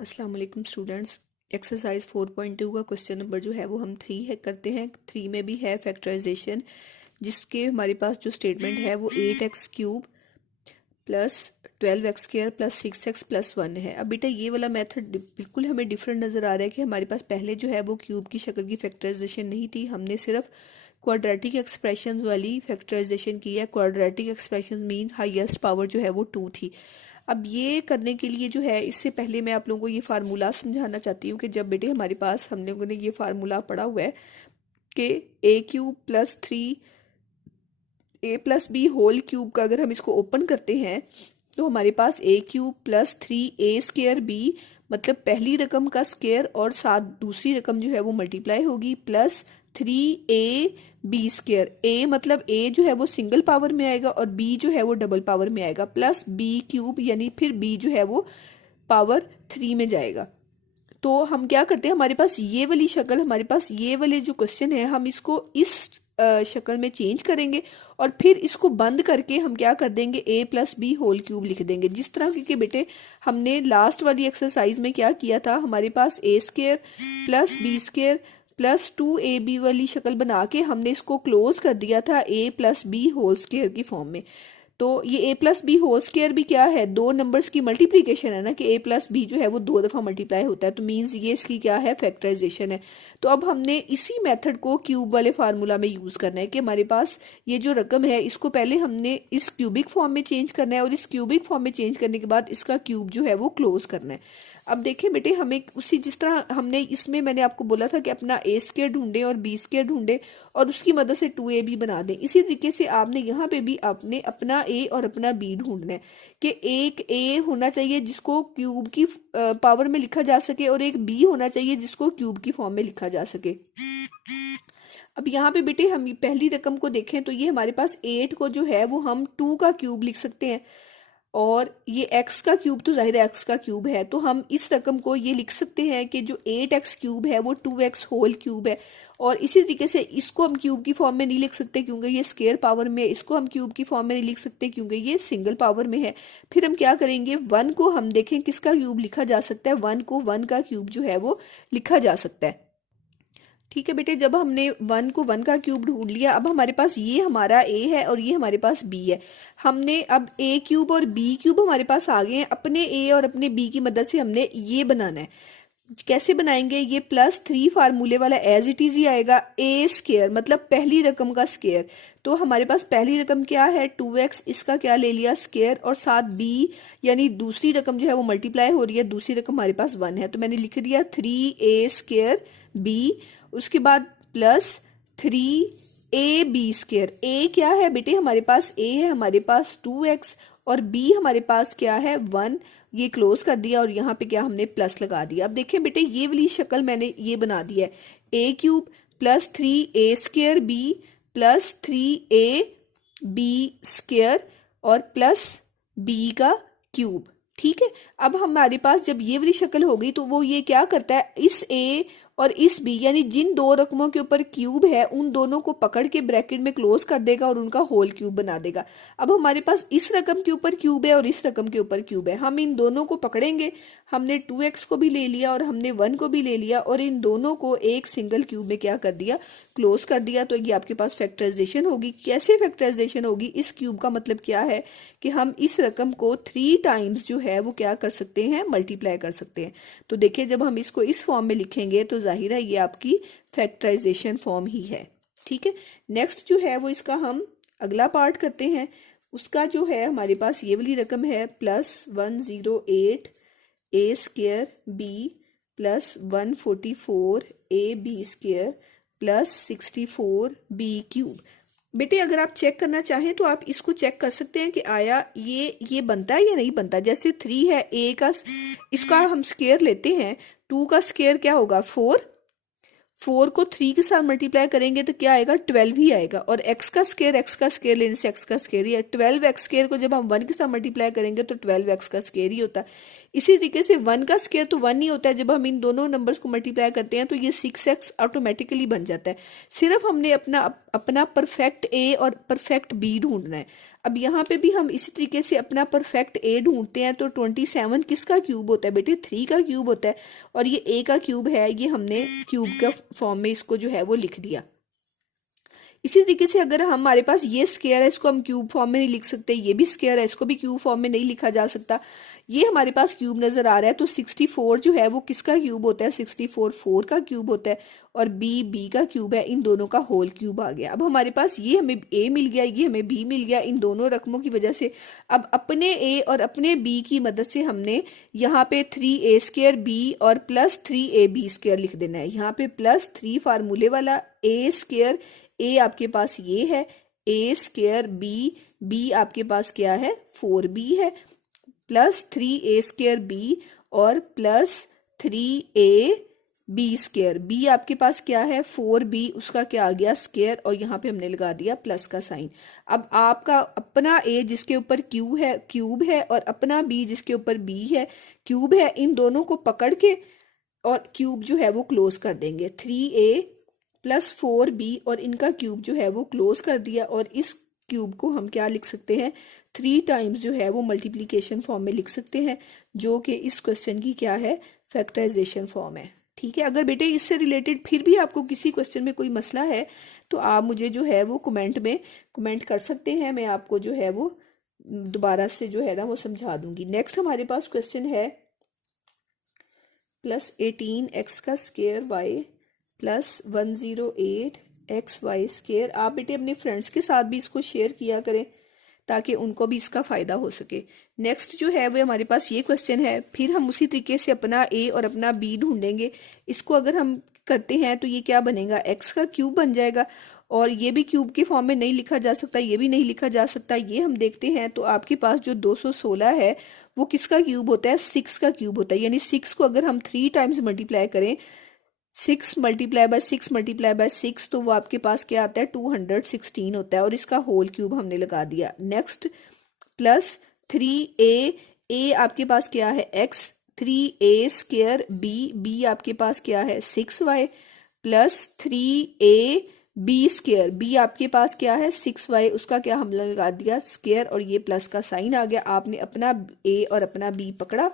अस्सलाम वालेकुम students. Exercise 4.2 का क्वेश्चन नंबर जो है वो हम 3 है करते हैं। 3 में भी है फैक्टराइजेशन, जिसके हमारे पास जो स्टेटमेंट है वो 8x cube plus 12x square plus 6x plus 1 है। अब बेटा ये वाला मेथड बिल्कुल हमें डिफरेंट नज़र आ रहा है कि हमारे पास पहले जो है वो क्यूब की शक्ल की फैक्टराइजेशन नहीं थी, हमने सिर्फ क्वाड्रेटिक एक्सप्रेशंस वाली फैक्टराइजेशन की है। Quadratic expressions mean highest power जो है वो 2 थी। अब ये करने के लिए जो है, इससे पहले मैं आप लोगों को ये फार्मूला समझाना चाहती हूँ कि जब बेटे हमारे पास हम लोगों ने ये फार्मूला पढ़ा हुआ है कि A cube plus 3a+b whole cube का अगर हम इसको ओपन करते हैं तो हमारे पास A cube plus 3a² b, मतलब पहली रकम का स्क्वायर और साथ दूसरी रकम जो है वो मल्टीप्लाई होगी, प्लस 3ab²। ए मतलब ए जो है वो सिंगल पावर में आएगा और बी जो है वो डबल पावर में आएगा, प्लस b³ यानी फिर बी जो है वो पावर 3 में जाएगा। तो हम क्या करते हैं, हमारे पास ये वाली शक्ल, हमारे पास ये वाले जो क्वेश्चन है हम इसको इस शक्ल में चेंज करेंगे और फिर इसको बंद करके हम क्या कर देंगे, a+b होल क्यूब लिख देंगे। जिस तरह के बेटे हमने लास्ट वाली एक्सरसाइज में क्या किया था, हमारे पास a² plus b² plus 2ab वाली शक्ल बना के हमने इसको क्लोज कर दिया था a+b होल स्क्वायर की फॉर्म में। तो ये a+b होल स्क्वायर भी क्या है, दो नंबर्स की मल्टीप्लिकेशन है ना, कि a+b जो है वो 2 दफ़ा मल्टीप्लाई होता है, तो मींस ये इसकी क्या है, फैक्टराइजेशन है। तो अब हमने इसी मेथड को क्यूब वाले फार्मूला में यूज़ करना है कि हमारे पास ये जो रकम है इसको पहले हमने इस क्यूबिक फॉर्म में चेंज करना है और इस क्यूबिक फॉर्म में चेंज करने के बाद इसका क्यूब जो है वो क्लोज करना है। अब देखें बेटे, हमें उसी जिस तरह हमने इसमें मैंने आपको बोला था कि अपना a² ढूंढें और b² ढूंढें और उसकी मदद से 2ab बना दें, इसी तरीके से आपने यहाँ पे भी आपने अपना a और अपना b ढूंढना है कि एक a होना चाहिए जिसको क्यूब की पावर में लिखा जा सके और एक b होना चाहिए जिसको क्यूब की फॉर्म में लिखा जा सके। अब यहाँ पे बेटे हम पहली रकम को देखें तो ये हमारे पास 8 को जो है वो हम 2 का क्यूब लिख सकते हैं और ये x का क्यूब तो जाहिर है x का क्यूब है, तो हम इस रकम को ये लिख सकते हैं कि जो 8x क्यूब है वो 2x होल क्यूब है। और इसी तरीके से इसको हम क्यूब की फॉर्म में नहीं लिख सकते क्योंकि ये स्क्वायर पावर में है, इसको हम क्यूब की फॉर्म में नहीं लिख सकते क्योंकि ये सिंगल पावर में है। फिर हम क्या करेंगे, 1 को हम देखें किसका क्यूब लिखा जा सकता है, 1 को 1 का क्यूब जो है वो लिखा जा सकता है। ठीक है बेटे, जब हमने 1 को 1 का क्यूब ढूंढ लिया, अब हमारे पास ये हमारा a है और ये हमारे पास b है। हमने अब a³ और b³ हमारे पास आ गए हैं, अपने a और अपने b की मदद से हमने ये बनाना है। कैसे बनाएंगे, ये +3 फार्मूले वाला एज इट इज ही आएगा, a² मतलब पहली रकम का स्क्वायर। तो हमारे पास पहली रकम क्या है 2x, इसका क्या ले लिया स्क्वायर और साथ b यानी दूसरी रकम जो है वो मल्टीप्लाई हो रही है, दूसरी रकम हमारे पास 1 है तो मैंने लिख दिया 3a² b, उसके बाद प्लस 3ab²। a क्या है बेटे, हमारे पास a है हमारे पास 2x और b हमारे पास क्या है 1, ये क्लोज कर दिया और यहाँ पे क्या हमने प्लस लगा दिया। अब देखें बेटे, ये वाली शक्ल मैंने ये बना दिया है, a³ plus 3a² b plus 3ab² और प्लस b का क्यूब। ठीक है, अब हमारे पास जब ये वाली शक्ल हो गई तो वो ये क्या करता है, इस a और इस b यानी जिन दो रकमों के ऊपर क्यूब है उन दोनों को पकड़ के ब्रैकेट में क्लोज कर देगा और उनका होल क्यूब बना देगा। अब हमारे पास इस रकम के ऊपर क्यूब है और इस रकम के ऊपर क्यूब है, हम इन दोनों को पकड़ेंगे, हमने 2x को भी ले लिया और हमने 1 को भी ले लिया और इन दोनों को एक सिंगल क्यूब में क्या कर दिया, क्लोज कर दिया। तो ये आपके पास फैक्टराइजेशन होगी। कैसे फैक्टराइजेशन होगी, इस क्यूब का मतलब क्या है कि हम इस रकम को 3 टाइम्स जो है वो क्या कर सकते हैं, मल्टीप्लाई कर सकते हैं। तो देखिए, जब हम इसको इस फॉर्म में लिखेंगे तो जाहिर है ये आपकी फैक्टराइजेशन फॉर्म ही है। ठीक है, नेक्स्ट जो है वो इसका हम अगला पार्ट करते हैं। उसका जो है हमारे पास ये वाली रकम है +108a² b plus 144ab² plus 64b³ बेटे, अगर आप चेक करना चाहें तो आप इसको चेक कर सकते हैं कि आया ये बनता है या नहीं बनता। जैसे 3 है, a का इसका हम स्क्वायर लेते हैं, 2 का स्क्वायर क्या होगा 4 को 3 के साथ मल्टीप्लाई करेंगे तो क्या आएगा 12 ही आएगा, और x का स्क्वायर लेने से x का स्क्वायर ही है। 12x² को जब हम 1 के साथ मल्टीप्लाई करेंगे तो 12x का स्क्वायर ही होता है। इसी तरीके से 1 का स्क्वायर तो 1 ही होता है, जब हम इन दोनों नंबर्स को मल्टीप्लाई करते हैं तो ये 6x ऑटोमेटिकली बन जाता है। सिर्फ हमने अपना परफेक्ट ए और परफेक्ट बी ढूंढना है। अब यहाँ पे भी हम इसी तरीके से अपना परफेक्ट ए ढूंढते हैं, तो 27 किसका क्यूब होता है बेटे? 3 का क्यूब होता है, और ये ए का क्यूब है, ये हमने क्यूब का फॉर्म में इसको जो है वो लिख दिया। इसी तरीके से अगर हमारे पास ये स्क्वायर है, इसको हम क्यूब फॉर्म में नहीं लिख सकते, ये भी स्क्वायर है, इसको भी क्यूब फॉर्म में नहीं लिखा जा सकता। ये हमारे पास क्यूब नजर आ रहा है, तो 64 जो है वो किसका क्यूब होता है? 64 4 का क्यूब होता है, और बी का क्यूब है, इन दोनों का होल क्यूब आ गया। अब हमारे पास ये हमें ए मिल गया, ये हमें बी मिल गया, इन दोनों रकमों की वजह से। अब अपने ए और अपने बी की मदद से हमने यहाँ पे 3a² बी और प्लस 3ab स्क्वायर लिख देना है। यहाँ पे प्लस 3 फार्मूले वाला a², ए आपके पास ये है, a² बी आपके पास क्या है? 4b है, प्लस 3a² बी और प्लस 3ab²। बी आपके पास क्या है? 4b, उसका क्या आ गया? स्क्वायर, और यहाँ पे हमने लगा दिया प्लस का साइन। अब आपका अपना ए जिसके ऊपर क्यूब है और अपना बी जिसके ऊपर बी है, क्यूब है, इन दोनों को पकड़ के और क्यूब जो है वो क्लोज कर देंगे। 3a प्लस 4b और इनका क्यूब जो है वो क्लोज कर दिया, और इस क्यूब को हम क्या लिख सकते हैं? 3 टाइम्स जो है वो मल्टीप्लिकेशन फॉर्म में लिख सकते हैं, जो कि इस क्वेश्चन की क्या है? फैक्टराइजेशन फॉर्म है। ठीक है, अगर बेटे इससे रिलेटेड फिर भी आपको किसी क्वेश्चन में कोई मसला है तो आप मुझे जो है वो कमेंट में कमेंट कर सकते हैं, मैं आपको जो है वो दोबारा से जो है ना वो समझा दूंगी। नेक्स्ट हमारे पास क्वेश्चन है प्लस 18x का स्क्वायर वाई प्लस 108xy²। आप बेटे अपने फ्रेंड्स के साथ भी इसको शेयर किया करें ताकि उनको भी इसका फ़ायदा हो सके। नेक्स्ट जो है वो हमारे पास ये क्वेश्चन है, फिर हम उसी तरीके से अपना ए और अपना बी ढूंढेंगे। इसको अगर हम करते हैं तो ये क्या बनेगा? x का क्यूब बन जाएगा, और ये भी क्यूब के फॉर्म में नहीं लिखा जा सकता, ये भी नहीं लिखा जा सकता। ये हम देखते हैं तो आपके पास जो 216 है वो किसका क्यूब होता है? 6 का क्यूब होता है। यानी 6 को अगर हम 3 टाइम्स मल्टीप्लाई करें, 6 मल्टीप्लाई बाय 6 मल्टीप्लाई बाय 6, तो वो आपके पास क्या आता है? 216 होता है, और इसका होल क्यूब हमने लगा दिया। नेक्स्ट प्लस 3a आपके पास क्या है? x, 3a² बी आपके पास क्या है? 6y प्लस 3ab² बी आपके पास क्या है? 6y, उसका क्या हमने लगा दिया? स्क्वायर, और ये प्लस का साइन आ गया। आपने अपना a और अपना b पकड़ा,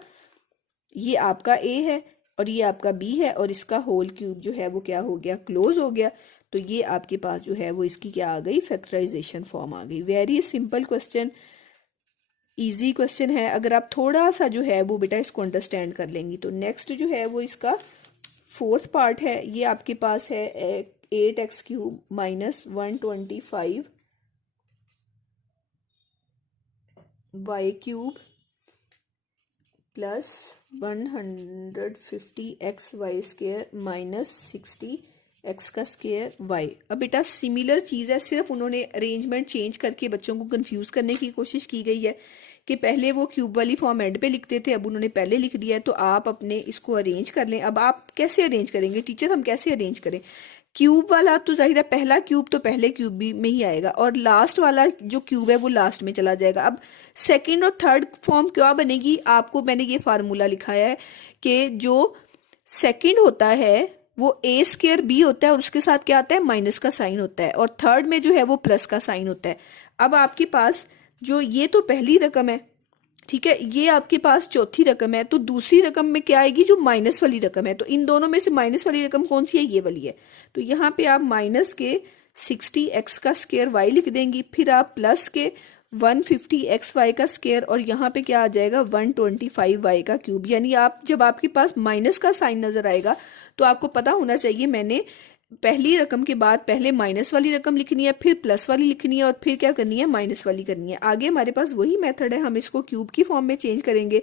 ये आपका a है और ये आपका बी है, और इसका होल क्यूब जो है वो क्या हो गया? क्लोज हो गया। तो ये आपके पास जो है वो इसकी क्या आ गई? फैक्टराइजेशन फॉर्म आ गई। Very simple question, easy question है, अगर आप थोड़ा सा जो है वो बेटा इसको अंडरस्टैंड कर लेंगी। तो नेक्स्ट जो है वो इसका 4th पार्ट है, ये आपके पास है 8x³ minus 125 y³ plus 150xy² minus 60x का स्क्वायर y। अब बेटा सिमिलर चीज़ है, सिर्फ उन्होंने अरेंजमेंट चेंज करके बच्चों को कंफ्यूज करने की कोशिश की गई है कि पहले वो क्यूब वाली फॉर्म एंड पे लिखते थे, अब उन्होंने पहले लिख दिया है। तो आप अपने इसको अरेंज कर लें। अब आप कैसे अरेंज करेंगे? टीचर हम कैसे अरेंज करें? क्यूब वाला तो जाहिर है पहला क्यूब तो पहले क्यूब भी में ही आएगा, और लास्ट वाला जो क्यूब है वो लास्ट में चला जाएगा। अब सेकंड और थर्ड फॉर्म क्या बनेगी? आपको मैंने ये फार्मूला लिखाया है कि जो सेकंड होता है वो a² b होता है, और उसके साथ क्या आता है? माइनस का साइन होता है, और थर्ड में जो है वो प्लस का साइन होता है। अब आपके पास जो ये तो पहली रकम है, ठीक है, ये आपके पास चौथी रकम है, तो दूसरी रकम में क्या आएगी? जो माइनस वाली रकम है। तो इन दोनों में से माइनस वाली रकम कौन सी है? ये वाली है। तो यहाँ पे आप माइनस के 60x का स्क्वायर y लिख देंगी, फिर आप प्लस के 150xy का स्क्वायर, और यहाँ पे क्या आ जाएगा? 125y का क्यूब। यानी आप जब आपके पास माइनस का साइन नजर आएगा तो आपको पता होना चाहिए मैंने पहली रकम के बाद पहले माइनस वाली रकम लिखनी है, फिर प्लस वाली लिखनी है, और फिर क्या करनी है? माइनस वाली करनी है। आगे हमारे पास वही मेथड है, हम इसको क्यूब की फॉर्म में चेंज करेंगे।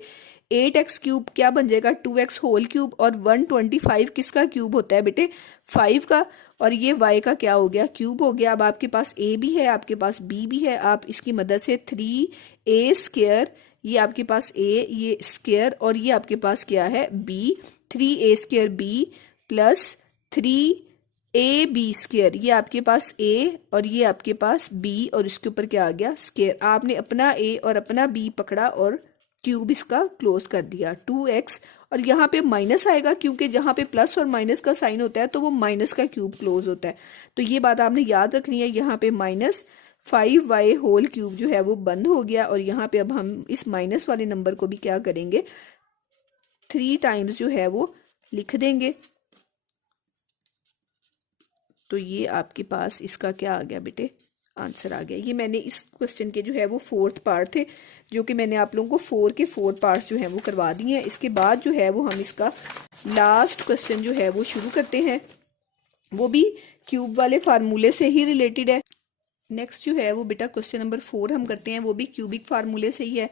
8x³ क्या बन जाएगा? 2x होल क्यूब, और 125 किसका क्यूब होता है बेटे? 5 का, और ये y का क्या हो गया? क्यूब हो गया। अब आपके पास a भी है, आपके पास b भी है, आप इसकी मदद से 3a², ये आपके पास a, ये स्क्वायर, और ये आपके पास क्या है? b, 3a² b plus 3ab², ये आपके पास a और ये आपके पास b, और इसके ऊपर क्या आ गया? स्क्वायर। आपने अपना a और अपना b पकड़ा और क्यूब इसका क्लोज कर दिया 2x, और यहाँ पे माइनस आएगा क्योंकि जहाँ पे प्लस और माइनस का साइन होता है तो वो माइनस का क्यूब क्लोज होता है। तो ये बात आपने याद रखनी है। यहाँ पे -5y होल क्यूब जो है वो बंद हो गया, और यहाँ पे अब हम इस माइनस वाले नंबर को भी क्या करेंगे, 3 टाइम्स जो है वो लिख देंगे। तो ये आपके पास इसका क्या आ गया बेटे, आंसर आ गया। ये मैंने इस क्वेश्चन के जो है वो 4th पार्ट थे, जो कि मैंने आप लोगों को 4 के 4 पार्ट्स जो हैं वो करवा दिए हैं। इसके बाद जो है वो हम इसका लास्ट क्वेश्चन जो है वो शुरू करते हैं, वो भी क्यूब वाले फार्मूले से ही रिलेटेड है। नेक्स्ट जो है वो बेटा क्वेश्चन नंबर 4 हम करते हैं, वो भी क्यूबिक फार्मूले से ही है।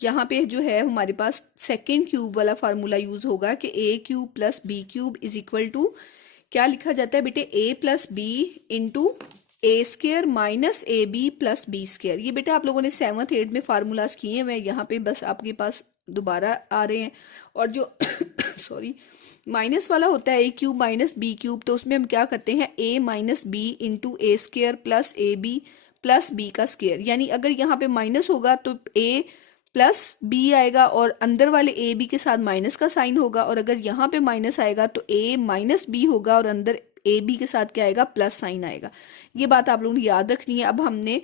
यहाँ पे जो है हमारे पास सेकेंड क्यूब वाला फार्मूला यूज होगा कि a cube plus b cube is equal to, क्या लिखा जाता है बेटे, a plus B into a square minus A b plus b square. ये बेटा आप लोगों ने 7th 8th में फार्मूलाज किए हुए हैं, यहाँ पे बस आपके पास दोबारा आ रहे हैं। और जो सॉरी माइनस वाला होता है a cube minus b cube, तो उसमें हम क्या करते हैं, a minus b into a square plus a b plus b का स्केयर। यानी अगर यहाँ पे माइनस होगा तो a प्लस बी आएगा और अंदर वाले ए बी के साथ माइनस का साइन होगा, और अगर यहाँ पे माइनस आएगा तो a माइनस बी होगा और अंदर ए बी के साथ क्या आएगा, प्लस साइन आएगा। ये बात आप लोगों ने याद रखनी है।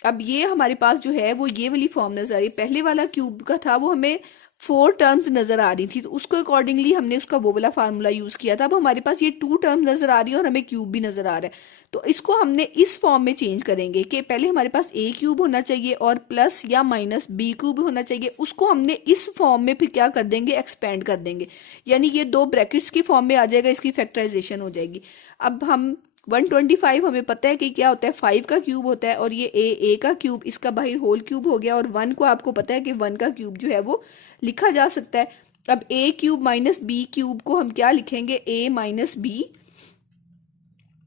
अब ये हमारे पास जो है वो ये वाली फॉर्म नजर आ रही है। पहले वाला क्यूब का था वो हमें 4 टर्म्स नजर आ रही थी, तो उसको अकॉर्डिंगली हमने उसका वो वाला फार्मूला यूज किया था। अब हमारे पास ये 2 टर्म नजर आ रही है और हमें क्यूब भी नजर आ रहा है, तो इसको हमने इस फॉर्म में चेंज करेंगे कि पहले हमारे पास a क्यूब होना चाहिए और प्लस या माइनस b क्यूब होना चाहिए। उसको हमने इस फॉर्म में फिर क्या कर देंगे, एक्सपेंड कर देंगे, यानी ये 2 ब्रैकेट्स की फॉर्म में आ जाएगा, इसकी फैक्टराइजेशन हो जाएगी। अब हम 125 हमें पता है कि क्या होता है, 5 का क्यूब होता है, और ये ए का क्यूब, इसका बाहर होल क्यूब हो गया, और 1 को आपको पता है कि 1 का क्यूब जो है वो लिखा जा सकता है। अब a cube minus b cube को हम क्या लिखेंगे, a माइनस बी,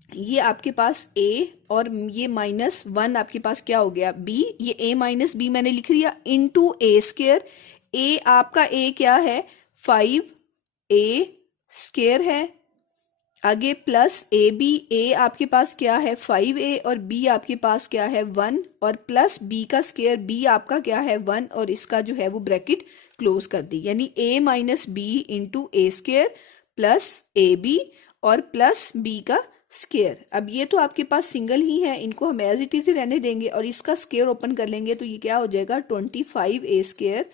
ये आपके पास a और ये -1 आपके पास क्या हो गया b, ये a माइनस बी मैंने लिख दिया इंटू ए स्केयर। a आपका a क्या है, 5a स्केयर है, आगे प्लस ए बी, ए आपके पास क्या है 5a और b आपके पास क्या है 1, और प्लस b का स्केयर, b आपका क्या है 1, और इसका जो है वो ब्रैकेट क्लोज कर दी, यानी a minus b into a square plus a B और प्लस b का स्केयर। अब ये तो आपके पास सिंगल ही है, इनको हम एज इट इज ही रहने देंगे, और इसका स्केयर ओपन कर लेंगे तो ये क्या हो जाएगा 25a square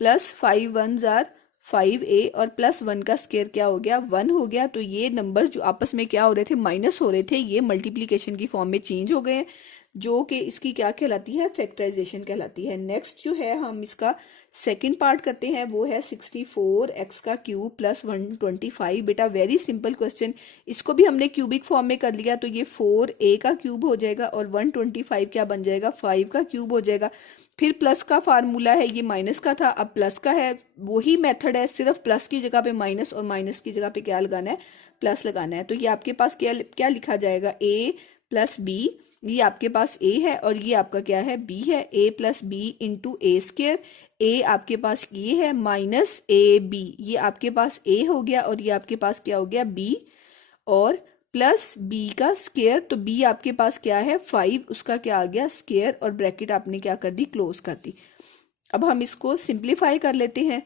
plus 5 1s are 5a और प्लस 1 का स्केयर क्या हो गया 1 हो गया। तो ये नंबर जो आपस में क्या हो रहे थे, माइनस हो रहे थे, ये मल्टीप्लिकेशन की फॉर्म में चेंज हो गए हैं, जो कि इसकी क्या कहलाती है, फैक्टराइजेशन कहलाती है। नेक्स्ट जो है हम इसका सेकंड पार्ट करते हैं, वो है 64x का क्यूब प्लस 125। बेटा वेरी सिंपल क्वेश्चन, इसको भी हमने क्यूबिक फॉर्म में कर लिया, तो ये 4a का क्यूब हो जाएगा और 125 क्या बन जाएगा 5 का क्यूब हो जाएगा। फिर प्लस का फार्मूला है, ये माइनस का था अब प्लस का है, वही मेथड है, सिर्फ प्लस की जगह पे माइनस और माइनस की जगह पे क्या लगाना है, प्लस लगाना है। तो ये आपके पास क्या क्या लिखा जाएगा, a प्लस बी, ये आपके पास a है और ये आपका क्या है b है, a plus B into a square, a आपके पास ये है माइनस ए बी, ये आपके पास a हो गया और ये आपके पास क्या हो गया b, और प्लस b का स्केयर, तो b आपके पास क्या है 5, उसका क्या आ गया स्केयर, और ब्रैकेट आपने क्या कर दी, क्लोज कर दी। अब हम इसको सिंप्लीफाई कर लेते हैं।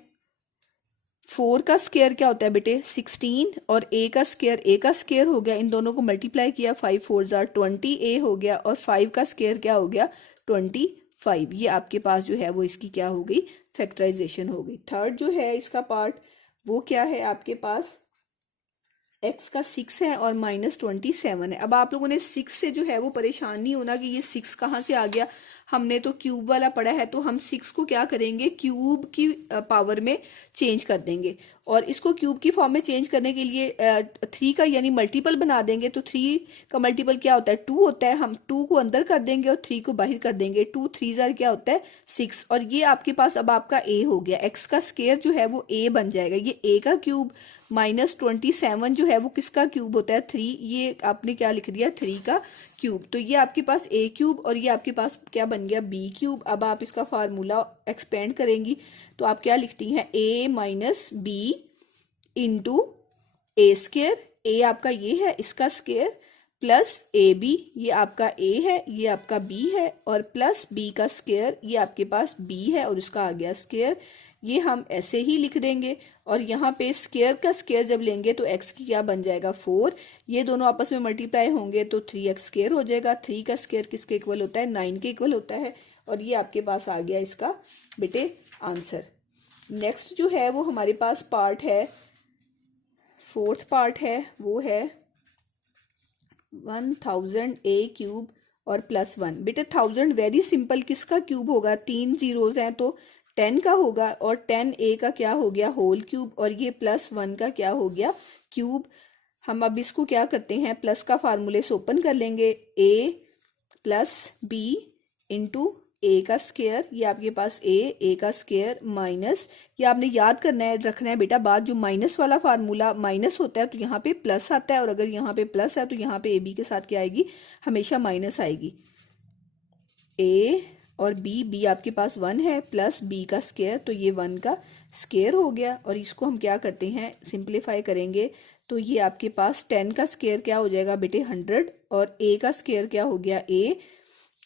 4 का स्केयर क्या होता है बेटे 16, और a का स्केयर हो गया, इन दोनों को मल्टीप्लाई किया 5 4s आर 20a हो गया, और 5 का स्केयर क्या हो गया 25। ये आपके पास जो है वो इसकी क्या हो गई, फैक्टराइजेशन हो गई। थर्ड जो है इसका पार्ट वो क्या है आपके पास, x का 6 है और -27 है। अब आप लोगों ने 6 से जो है वो परेशान नहीं होना कि ये 6 कहाँ से आ गया, हमने तो क्यूब वाला पढ़ा है, तो हम 6 को क्या करेंगे, क्यूब की पावर में चेंज कर देंगे, और इसको क्यूब की फॉर्म में चेंज करने के लिए 3 का यानी मल्टीपल बना देंगे। तो 3 का मल्टीपल क्या होता है 2 होता है, हम 2 को अंदर कर देंगे और 3 को बाहर कर देंगे, 2 3s आर क्या होता है 6, और ये आपके पास अब आपका a हो गया, x का स्केयर जो है वो a बन जाएगा, ये a का क्यूब -27 जो है वो किसका क्यूब होता है 3, ये आपने क्या लिख दिया 3 का क्यूब, तो ये आपके पास a क्यूब और ये आपके पास क्या बन गया b क्यूब। अब आप इसका फार्मूला एक्सपेंड करेंगी तो आप क्या लिखती हैं a minus b into a square, a आपका ये है इसका स्केयर प्लस ए बी, ये आपका ए है, ये आपका बी है, और प्लस बी का स्क्वायर, ये आपके पास बी है और उसका आ गया स्क्वायर। ये हम ऐसे ही लिख देंगे, और यहाँ पे स्क्वायर का स्क्वायर जब लेंगे तो एक्स की क्या बन जाएगा 4, ये दोनों आपस में मल्टीप्लाई होंगे तो 3x स्क्वायर हो जाएगा। 3 का स्क्वायर किसके इक्वल होता है, 9 के इक्वल होता है, और ये आपके पास आ गया इसका बेटे आंसर। नेक्स्ट जो है वो हमारे पास पार्ट है, फोर्थ पार्ट है, वो है 1000 ए क्यूब और प्लस 1। बेटे 1000 वेरी सिंपल, किसका क्यूब होगा, 3 जीरोज हैं तो 10 का होगा, और 10 ए का क्या हो गया होल क्यूब, और ये प्लस 1 का क्या हो गया क्यूब। हम अब इसको क्या करते हैं, प्लस का फार्मूले से ओपन कर लेंगे, ए प्लस बी इंटू ए का स्क्वायर, ये आपके पास ए का स्क्वायर माइनस, ये आपने याद करना है रखना है बेटा, बाद जो माइनस वाला फार्मूला माइनस होता है तो यहाँ पे प्लस आता है, और अगर यहाँ पे प्लस है तो यहाँ पे ए बी के साथ क्या आएगी, हमेशा माइनस आएगी। ए और बी आपके पास 1 है, प्लस बी का स्क्वायर, तो ये 1 का स्क्वायर हो गया, और इसको हम क्या करते हैं सिंप्लीफाई करेंगे तो ये आपके पास 10 का स्क्वायर क्या हो जाएगा बेटे 100, और ए का स्क्वायर क्या हो गया ए,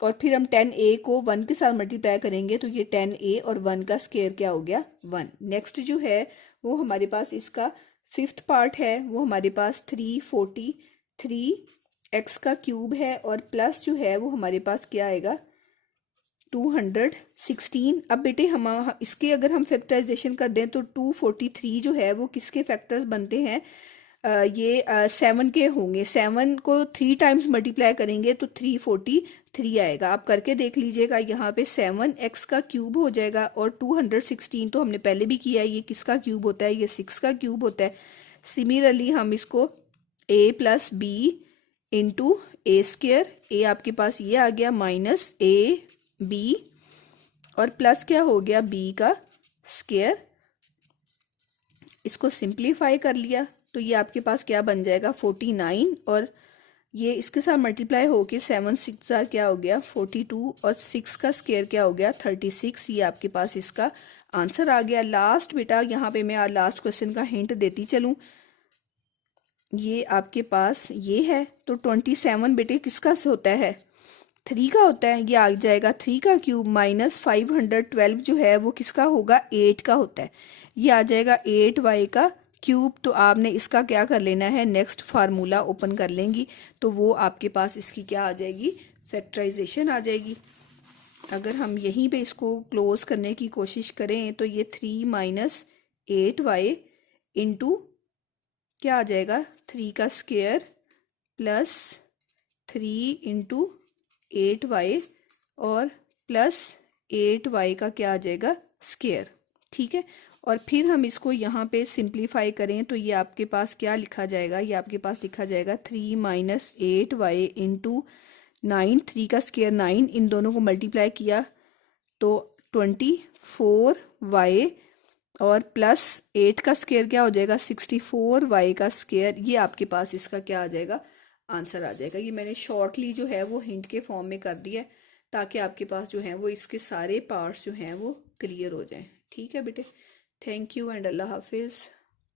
और फिर हम 10a को 1 के साथ मल्टीप्लाई करेंगे तो ये 10a और 1 का स्क्वायर क्या हो गया 1। नेक्स्ट जो है वो हमारे पास इसका फिफ्थ पार्ट है, वो हमारे पास 343x का क्यूब है, और प्लस जो है वो हमारे पास क्या आएगा 216। अब बेटे हम इसके अगर हम फैक्टराइजेशन कर दें तो 243 जो है वो किसके फैक्टर्स बनते हैं, ये 7 के होंगे, 7 को 3 टाइम्स मल्टीप्लाई करेंगे तो 343 आएगा। आप करके देख लीजिएगा, यहाँ पे 7x का क्यूब हो जाएगा, और 216 तो हमने पहले भी किया है, ये किसका क्यूब होता है, ये 6 का क्यूब होता है। सिमिलरली हम इसको a plus B into A square, ए आपके पास ये आ गया माइनस ए बी, और प्लस क्या हो गया b का स्क्वेयर, इसको सिंप्लीफाई कर लिया तो ये आपके पास क्या बन जाएगा 49, और ये इसके साथ मल्टीप्लाई होके 7 6 क्या हो गया 42, और 6 का स्क्वायर क्या हो गया 36। ये आपके पास इसका आंसर आ गया। लास्ट बेटा यहाँ पे मैं लास्ट क्वेश्चन का हिंट देती चलूँ, ये आपके पास ये है तो 27 बेटे किसका से होता है 3 का होता है, ये आ जाएगा 3 का क्यूब माइनस 512 जो है वो किसका होगा 8 का होता है, ये आ जाएगा 8y का क्यूब। तो आपने इसका क्या कर लेना है, नेक्स्ट फार्मूला ओपन कर लेंगी तो वो आपके पास इसकी क्या आ जाएगी फैक्टराइजेशन आ जाएगी। अगर हम यहीं पे इसको क्लोज करने की कोशिश करें तो ये 3 माइनस 8y इंटू क्या आ जाएगा 3 का स्क्वायर प्लस 3 इंटू 8y और प्लस 8y का क्या आ जाएगा स्क्वायर, ठीक है। और फिर हम इसको यहाँ पे सिंप्लीफाई करें तो ये आपके पास क्या लिखा जाएगा, ये आपके पास लिखा जाएगा 3 माइनस 8y इंटू 9, 3 का स्क्वायर 9, इन दोनों को मल्टीप्लाई किया तो 24y और प्लस 8 का स्क्वायर क्या हो जाएगा 64y का स्क्वायर, ये आपके पास इसका क्या आ जाएगा आंसर आ जाएगा। ये मैंने शॉर्टली जो है वो हिंट के फॉर्म में कर दिया है ताकि आपके पास जो है वो इसके सारे पार्ट्स जो हैं वो क्लियर हो जाएं। ठीक है बेटे, थैंक यू एंड अल्लाह हाफिज़।